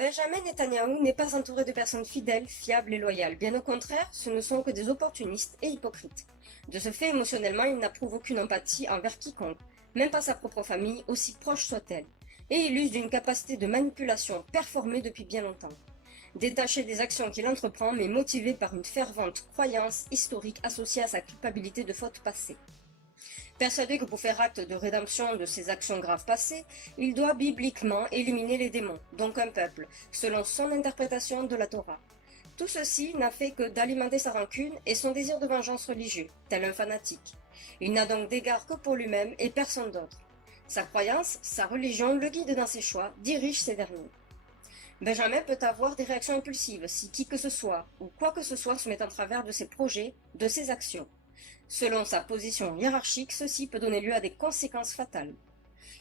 Benjamin Netanyahou n'est pas entouré de personnes fidèles, fiables et loyales. Bien au contraire, ce ne sont que des opportunistes et hypocrites. De ce fait, émotionnellement, il n'approuve aucune empathie envers quiconque, même pas sa propre famille, aussi proche soit-elle. Et il use d'une capacité de manipulation performée depuis bien longtemps. Détaché des actions qu'il entreprend, mais motivé par une fervente croyance historique associée à sa culpabilité de fautes passées. Persuadé que pour faire acte de rédemption de ses actions graves passées, il doit bibliquement éliminer les démons, donc un peuple, selon son interprétation de la Torah. Tout ceci n'a fait que d'alimenter sa rancune et son désir de vengeance religieux, tel un fanatique. Il n'a donc d'égard que pour lui-même et personne d'autre. Sa croyance, sa religion le guide dans ses choix, dirige ces derniers. Benjamin peut avoir des réactions impulsives si qui que ce soit ou quoi que ce soit se met en travers de ses projets, de ses actions. Selon sa position hiérarchique, ceci peut donner lieu à des conséquences fatales.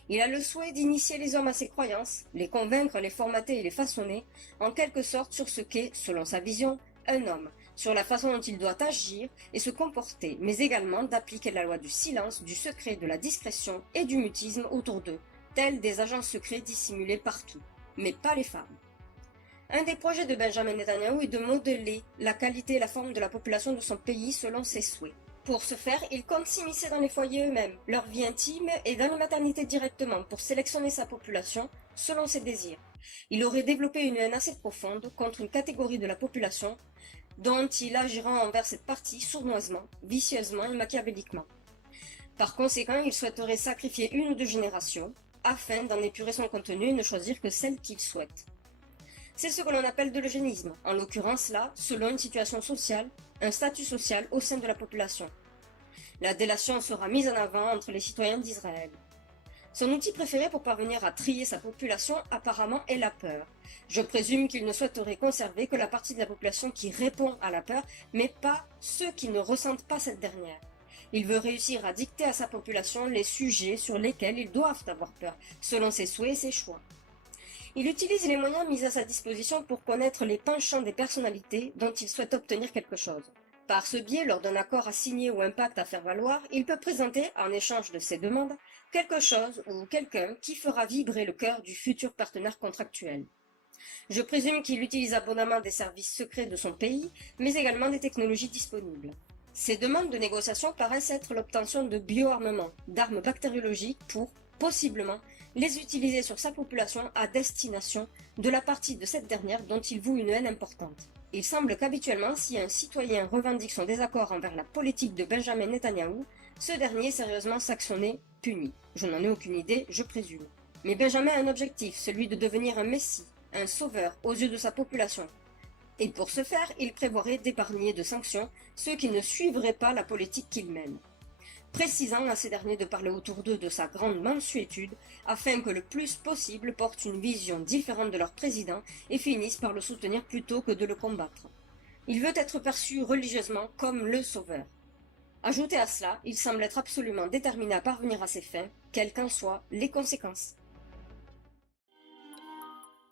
Il a le souhait d'initier les hommes à ses croyances, les convaincre, les formater et les façonner, en quelque sorte sur ce qu'est, selon sa vision, un homme, sur la façon dont il doit agir et se comporter, mais également d'appliquer la loi du silence, du secret, de la discrétion et du mutisme autour d'eux, tels des agents secrets dissimulés partout, mais pas les femmes. Un des projets de Benjamin Netanyahou est de modeler la qualité et la forme de la population de son pays selon ses souhaits. Pour ce faire, il compte s'immiscer dans les foyers eux-mêmes, leur vie intime et dans les maternités directement pour sélectionner sa population selon ses désirs. Il aurait développé une haine assez profonde contre une catégorie de la population dont il agira envers cette partie sournoisement, vicieusement et machiavéliquement. Par conséquent, il souhaiterait sacrifier une ou deux générations afin d'en épurer son contenu et ne choisir que celle qu'il souhaite. C'est ce que l'on appelle de l'eugénisme, en l'occurrence là, selon une situation sociale, un statut social au sein de la population. La délation sera mise en avant entre les citoyens d'Israël. Son outil préféré pour parvenir à trier sa population apparemment est la peur. Je présume qu'il ne souhaiterait conserver que la partie de la population qui répond à la peur, mais pas ceux qui ne ressentent pas cette dernière. Il veut réussir à dicter à sa population les sujets sur lesquels ils doivent avoir peur, selon ses souhaits et ses choix. Il utilise les moyens mis à sa disposition pour connaître les penchants des personnalités dont il souhaite obtenir quelque chose. Par ce biais, lors d'un accord à signer ou un pacte à faire valoir, il peut présenter, en échange de ses demandes, quelque chose ou quelqu'un qui fera vibrer le cœur du futur partenaire contractuel. Je présume qu'il utilise abondamment des services secrets de son pays, mais également des technologies disponibles. Ces demandes de négociation paraissent être l'obtention de bioarmements, d'armes bactériologiques pour, possiblement, les utiliser sur sa population à destination de la partie de cette dernière dont il voue une haine importante. Il semble qu'habituellement, si un citoyen revendique son désaccord envers la politique de Benjamin Netanyahou, ce dernier est sérieusement sanctionné, puni. Je n'en ai aucune idée, je présume. Mais Benjamin a un objectif, celui de devenir un messie, un sauveur aux yeux de sa population. Et pour ce faire, il prévoirait d'épargner de sanctions ceux qui ne suivraient pas la politique qu'il mène, précisant à ces derniers de parler autour d'eux de sa grande mansuétude afin que le plus possible portent une vision différente de leur président et finissent par le soutenir plutôt que de le combattre. Il veut être perçu religieusement comme le sauveur. Ajouté à cela, il semble être absolument déterminé à parvenir à ses fins, quelles qu'en soient les conséquences.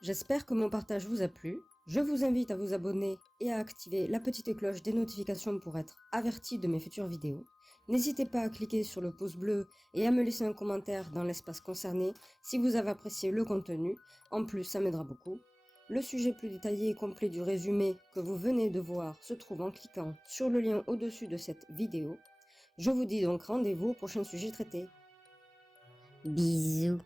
J'espère que mon partage vous a plu. Je vous invite à vous abonner et à activer la petite cloche des notifications pour être averti de mes futures vidéos. N'hésitez pas à cliquer sur le pouce bleu et à me laisser un commentaire dans l'espace concerné si vous avez apprécié le contenu. En plus, ça m'aidera beaucoup. Le sujet plus détaillé et complet du résumé que vous venez de voir se trouve en cliquant sur le lien au-dessus de cette vidéo. Je vous dis donc rendez-vous au prochain sujet traité. Bisous.